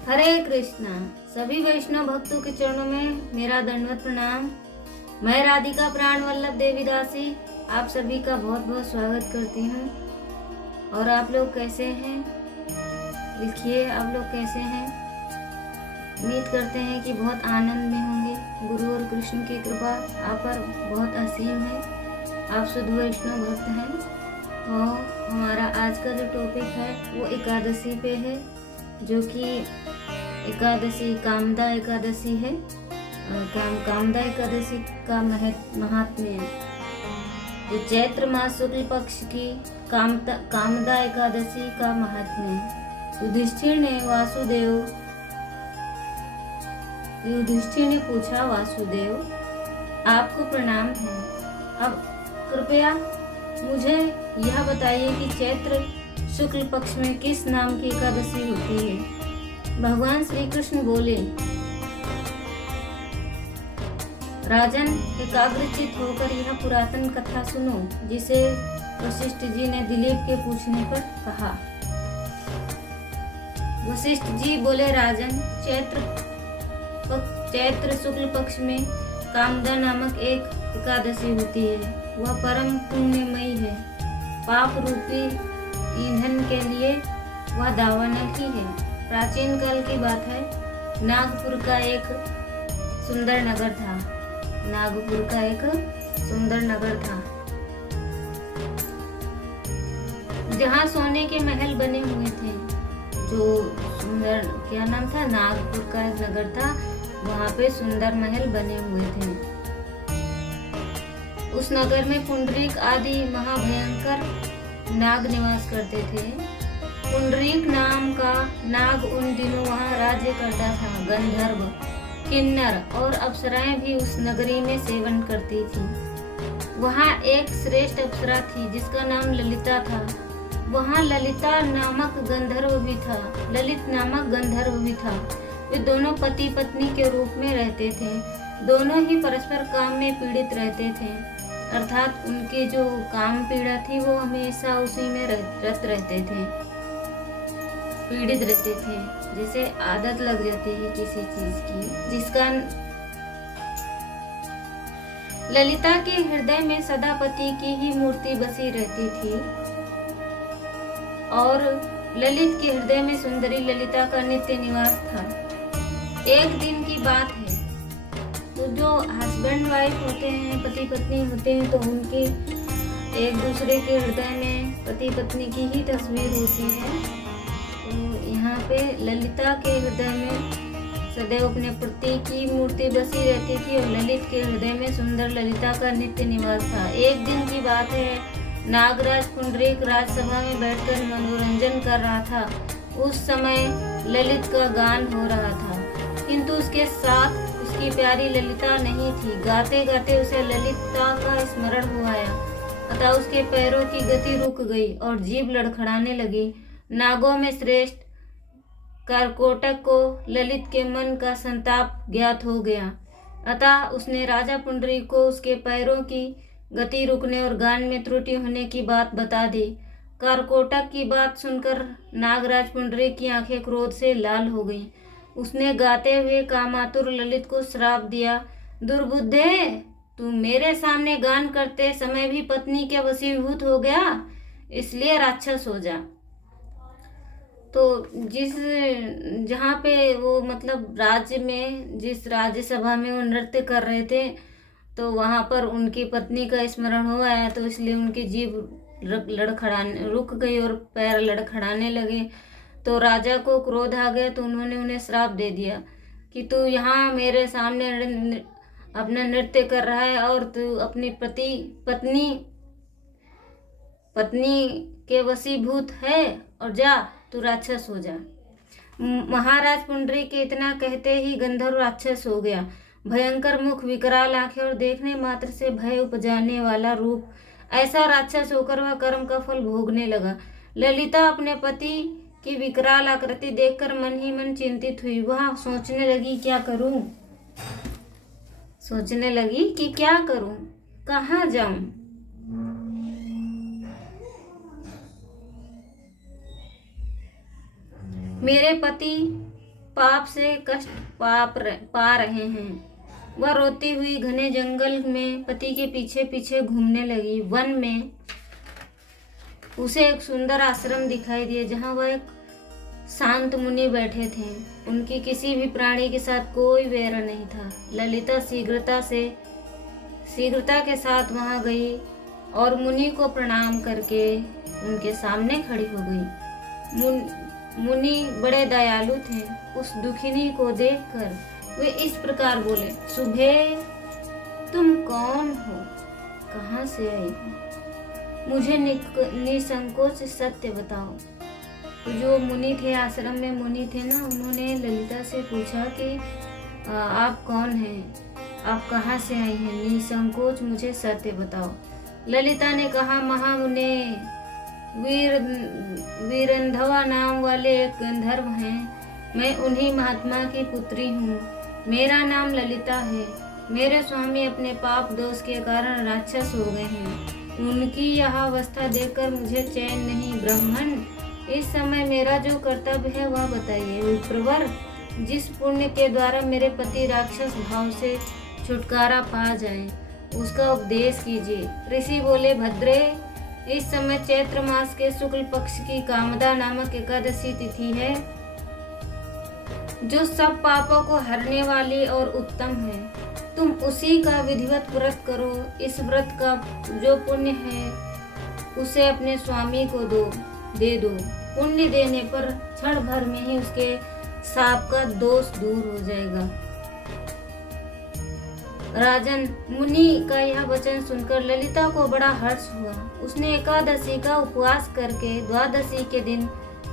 हरे कृष्णा। सभी वैष्णव भक्तों के चरणों में मेरा दंडवत प्रणाम। मैं राधिका प्राण वल्लभ देवी दासी आप सभी का बहुत बहुत स्वागत करती हूँ। और आप लोग कैसे हैं? लिखिए आप लोग कैसे हैं। उम्मीद करते हैं कि बहुत आनंद में होंगे। गुरु और कृष्ण की कृपा आप पर बहुत असीम है। आप शुद्ध वैष्णव भक्त हैं। और हमारा आज का जो टॉपिक है वो एकादशी पे है, जो कि एकादशी कामदा एकादशी है। कामदा एकादशी का महात्म्य है। जो चैत्र मास शुक्ल पक्ष की कामदा एकादशी का महात्म्य है। युधिष्ठिर ने पूछा, वासुदेव आपको प्रणाम है। अब कृपया मुझे यह बताइए कि चैत्र शुक्ल पक्ष में किस नाम की एकादशी होती है। भगवान श्री कृष्ण बोले, राजन एकाग्रचित होकर यह पुरातन कथा सुनो, जिसे वशिष्ठ जी ने दिलीप के पूछने पर कहा। वशिष्ठ जी बोले, राजन चैत्र शुक्ल पक्ष में कामदा नामक एक एकादशी होती है। वह परम पुण्यमयी है। पाप रूपी ईंधन के लिए वह दावानल ही है। प्राचीन काल की बात है। नागपुर का एक सुंदर नगर था। जहाँ सोने के महल बने हुए थे। जो सुंदर, क्या नाम था, नागपुर का एक नगर था। वहाँ पे सुंदर महल बने हुए थे। उस नगर में पुंडरीक आदि महाभयंकर नाग निवास करते थे। पुंडरीक नाम का नाग उन दिनों वहाँ राज्य करता था। गंधर्व, किन्नर और अप्सराएं भी उस नगरी में सेवन करती थी। वहाँ एक श्रेष्ठ अप्सरा थी जिसका नाम ललिता था। वहाँ ललित नामक गंधर्व भी था। वे दोनों पति पत्नी के रूप में रहते थे। दोनों ही परस्पर काम में पीड़ित रहते थे, अर्थात उनके जो काम पीड़ा थी वो हमेशा उसी में रत रहते थे, पीड़ित रहते थे। जैसे आदत लग जाती है किसी चीज की, जिसका ललिता के हृदय में सदा पति की ही मूर्ति बसी रहती थी। और ललित के हृदय में सुंदरी ललिता का नित्य निवास था। एक दिन की बात है, तो जो हस्बैंड वाइफ होते हैं, पति पत्नी होते हैं, तो उनके एक दूसरे के हृदय में पति पत्नी की ही तस्वीर होती है। तो यहाँ पे ललिता के हृदय में सदैव अपने पति की मूर्ति बसी रहती थी और ललित के हृदय में सुंदर ललिता का नित्य निवास था। एक दिन की बात है, नागराज पुंडरीक राजसभा में बैठकर मनोरंजन कर रहा था। उस समय ललित का गान हो रहा था, किंतु उसके साथ उसकी प्यारी ललिता नहीं थी। गाते गाते उसे ललिता का स्मरण हो आया, अतः उसके पैरों की गति रुक गई और जीभ लड़खड़ाने लगी। नागों में श्रेष्ठ करकोटक को ललित के मन का संताप ज्ञात हो गया, अतः उसने राजा पुंडरीक को उसके पैरों की गति रुकने और गान में त्रुटि होने की बात बता दी। करकोटक की बात सुनकर नागराज पुंडरीक की आंखें क्रोध से लाल हो गईं। उसने गाते हुए कामातुर ललित को श्राप दिया, दुर्बुद्धे, तू मेरे सामने गान करते समय भी पत्नी के वशीभूत हो गया, इसलिए राक्षस हो जा। तो जहाँ पे वो मतलब राज्य में, जिस राज्यसभा में वो नृत्य कर रहे थे, तो वहाँ पर उनकी पत्नी का स्मरण हो आया, तो इसलिए उनकी जीभ लड़खड़ाने रुक गई और पैर लड़खड़ाने लगे। तो राजा को क्रोध आ गया, तो उन्होंने उन्हें श्राप दे दिया कि तू यहाँ मेरे सामने अपना नृत्य कर रहा है और तू अपनी पत्नी के वशीभूत है, और जा तू राक्षस हो जा। महाराज पुंडरीक के इतना कहते ही गंधर्व राक्षस हो गया। भयंकर मुख, विकराल आंखें और देखने मात्र से भय उपजाने वाला रूप, ऐसा राक्षस होकर वह कर्म का फल भोगने लगा। ललिता अपने पति की विकराल आकृति देखकर मन ही मन चिंतित हुई। वह सोचने लगी कि क्या करूं, कहाँ जाऊं। मेरे पति पाप से कष्ट पा रहे हैं। वह रोती हुई घने जंगल में पति के पीछे पीछे घूमने लगी। वन में उसे एक सुंदर आश्रम दिखाई दिया जहाँ वह एक शांत मुनि बैठे थे। उनकी किसी भी प्राणी के साथ कोई वैर नहीं था। ललिता शीघ्रता के साथ वहां गई और मुनि को प्रणाम करके उनके सामने खड़ी हो गई। मुनि बड़े दयालु थे। उस दुखिनी को देखकर वे इस प्रकार बोले, सुबह तुम कौन हो, कहाँ से आई हो, मुझे निसंकोच सत्य बताओ। तो जो मुनि थे, आश्रम में मुनि थे ना, उन्होंने ललिता से पूछा कि आप कौन हैं, आप कहाँ से आई हैं, निसंकोच मुझे सत्य बताओ। ललिता ने कहा, महामुने, वीरंधवा नाम वाले एक गंधर्व हैं। मैं उन्हीं महात्मा की पुत्री हूँ। मेरा नाम ललिता है। मेरे स्वामी अपने पाप दोष के कारण राक्षस हो गए हैं। उनकी यह अवस्था देखकर मुझे चैन नहीं। ब्राह्मण, इस समय मेरा जो कर्तव्य है वह बताइए। विप्रवर, जिस पुण्य के द्वारा मेरे पति राक्षस भाव से छुटकारा पा जाए, उसका उपदेश कीजिए। ऋषि बोले, भद्रे, इस समय चैत्र मास के शुक्ल पक्ष की कामदा नामक एकादशी तिथि है, जो सब पापों को हरने वाली और उत्तम है। तुम उसी का विधिवत व्रत करो। इस व्रत का जो पुण्य है उसे अपने स्वामी को दे दो। पुण्य देने पर क्षण भर में ही उसके शाप का दोष दूर हो जाएगा। राजन, मुनि का यह वचन सुनकर ललिता को बड़ा हर्ष हुआ। उसने एकादशी का उपवास करके द्वादशी के दिन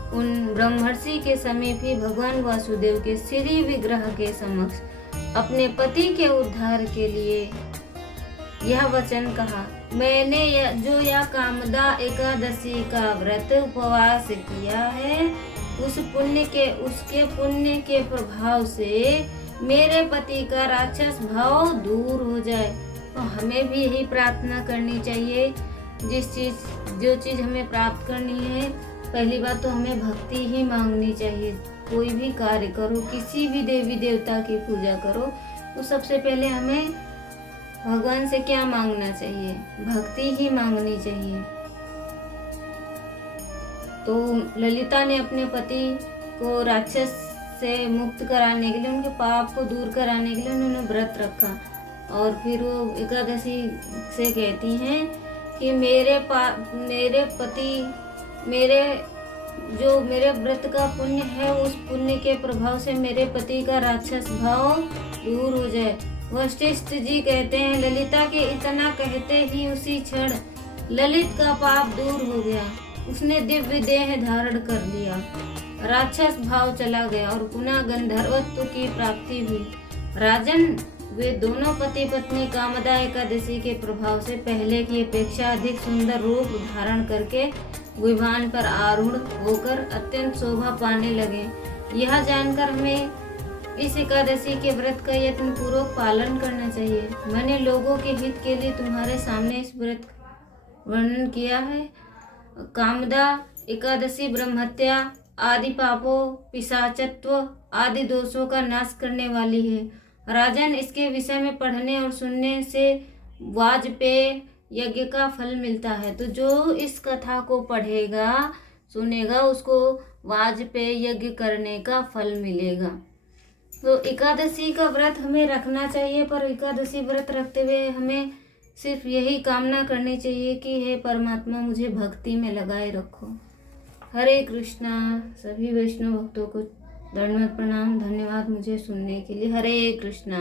उन ब्रह्मर्षि के समीप ही भगवान वासुदेव के श्री विग्रह के समक्ष अपने पति के उद्धार के लिए यह वचन कहा, मैंने यह कामदा एकादशी का व्रत उपवास किया है, उसके पुण्य के प्रभाव से मेरे पति का राक्षस भाव दूर हो जाए। तो हमें भी यही प्रार्थना करनी चाहिए। जो चीज हमें प्राप्त करनी है, पहली बात तो हमें भक्ति ही मांगनी चाहिए। कोई भी कार्य करो, किसी भी देवी देवता की पूजा करो, तो सबसे पहले हमें भगवान से क्या मांगना चाहिए, भक्ति ही मांगनी चाहिए। तो ललिता ने अपने पति को राक्षस से मुक्त कराने के लिए, उनके पाप को दूर कराने के लिए उन्होंने व्रत रखा। और फिर वो एकादशी से कहती हैं कि मेरे पति मेरे व्रत का पुण्य है, उस पुण्य के प्रभाव से मेरे पति का राक्षस भाव दूर हो जाए। वशिष्ठ जी कहते हैं, ललिता के इतना कहते ही उसी क्षण ललित का पाप दूर हो गया। उसने दिव्य देह धारण कर लिया, राक्षस भाव चला गया और पुनः गंधर्वत्व की प्राप्ति हुई। राजन, वे दोनों पति पत्नी कामदा एकादशी के प्रभाव से पहले की अपेक्षा अधिक सुंदर रूप धारण करके विमान पर आरूढ़ होकर अत्यंत शोभा पाने लगे। यह जानकर हमें इस एकादशी के व्रत का यत्न पूर्वक पालन करना चाहिए। मैंने लोगों के हित के लिए तुम्हारे सामने इस व्रत वर्णन किया है। कामदा एकादशी ब्रह्महत्या आदि पापों, पिशाचत्व आदि दोषों का नाश करने वाली है। राजन, इसके विषय में पढ़ने और सुनने से वाजपेय यज्ञ का फल मिलता है। तो जो इस कथा को पढ़ेगा, सुनेगा, उसको वाजपेय यज्ञ करने का फल मिलेगा। तो एकादशी का व्रत हमें रखना चाहिए, पर एकादशी व्रत रखते हुए हमें सिर्फ यही कामना करनी चाहिए कि हे परमात्मा, मुझे भक्ति में लगाए रखो। हरे कृष्णा। सभी वैष्णव भक्तों को दंडवत प्रणाम, धन्यवाद मुझे सुनने के लिए। हरे कृष्णा।